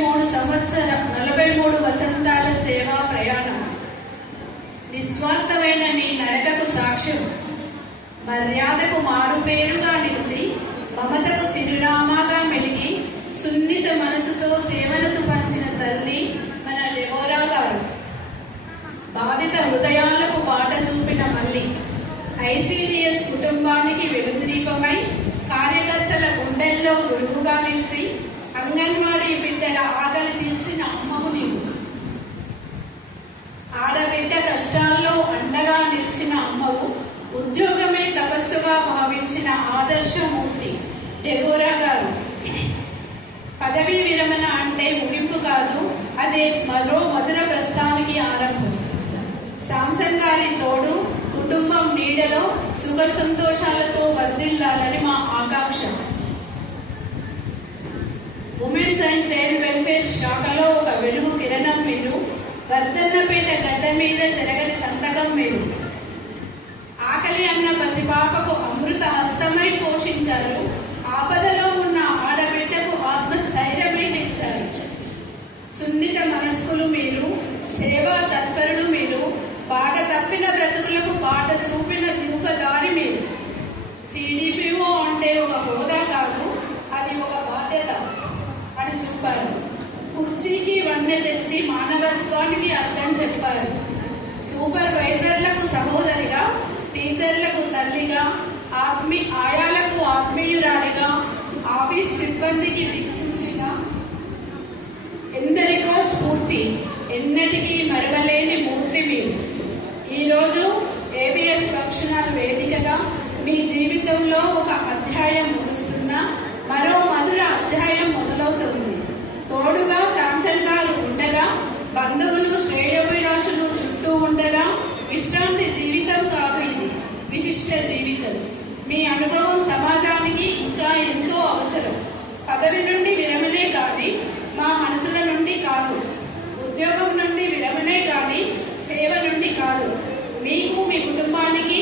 43 వసంతాల సేవా ప్రయాణం. నిస్వార్థమైన నీ నడకకు సాక్ష్యం. మర్యాదకు మారుపేరుగా నిలిచి మమతకు చిరునామాగా మెలిగి సున్నిత మనసుతో సేవనకు పంచిన తల్లి మన డెబోరా గారు. బాధిత హృదయాలకు బాట చూపిన మల్లి. ఐసిడిఎస్ కుటుంబానికి వెలుగు దీపమై కార్యకర్తల గుండెల్లో గొడుగుగా నిలిచి అంగన్వాడీ బిడ్డల ఆకలి తీర్చిన అమ్మకు నీవు. ఆడబిడ్డ కష్టాల్లో అండగా నిలిచిన అమ్మవు. ఉద్యోగమే తపస్సుగా భావించిన ఆదర్శమూర్తి డెబోరా గారు. పదవీ విరమణ అంటే ముగింపు కాదు, అదే మరో మధుర ప్రస్థానికి ఆరంభం. సాంసన్ గారి తోడు కుటుంబం నీడలో సుఖ సంతోషాలతో వర్ధిల్లాలని మా ఆకాంక్ష. ఉమెన్స్ అండ్ చైల్డ్ వెల్ఫేర్ శాఖలో ఒక వెలుగు కిరణం మీరు. వర్ధన్నపేట గడ్డ మీద చెరగని సంతకం మీరు. ఆకలి అన్న పసిపాపకు అమృత హస్తమై పోషించారు. ఆపదలో ఉన్న ఆడబిడ్డకు ఆత్మస్థైర్యమై తెచ్చారు. సున్నిత మనస్కులు మీరు, సేవా తత్పరులు మీరు, బాట తప్పిన బ్రతుకులకు బాట చూపిన రూపదారి మీరు. సిడిపిఓ అంటే ఒక హోదా కాదు, అది ఒక బాధ్యత అని చెప్పారు. కుర్చీకి వన్నె తెచ్చి మానవత్వానికి అర్థం చెప్పారు. సూపర్వైజర్లకు సహోదరిగా, టీచర్లకు తల్లిగా, ఆయాలకు ఆత్మీయురాలిగా, ఆఫీస్ సిబ్బందికి దిక్సూచిగా, ఎందరికో స్ఫూర్తి, ఎన్నటికీ మరవలేని మూర్తి మీరు. ఈరోజు ఏబిఎస్ ఫంక్షనల్ వేదికగా మీ జీవితంలో ఒక అధ్యాయం ముగుస్తున్నా మరో మధుర అధ్యాయం మొదలవుతుంది. తోడుగా సాంసన్ గారు ఉండగా, బంధువులు శ్రేయోభిలాషులు చుట్టూ ఉండగా విశ్రాంతి జీవితం కాదు ఇది, విశిష్ట జీవితం. మీ అనుభవం సమాజానికి ఇంకా ఎంతో అవసరం. పదవి నుండి విరమణే కానీ మా మనసుల నుండి కాదు, ఉద్యోగం నుండి విరమణే కానీ సేవ నుండి కాదు. మీకు మీ కుటుంబానికి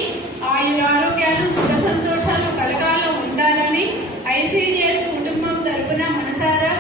ఆయురారోగ్యాలు సుఖ సంతోషాలు కలగాల ఉండాలని ఐసిడిఎస్ కుటుంబం తరపున మనసారా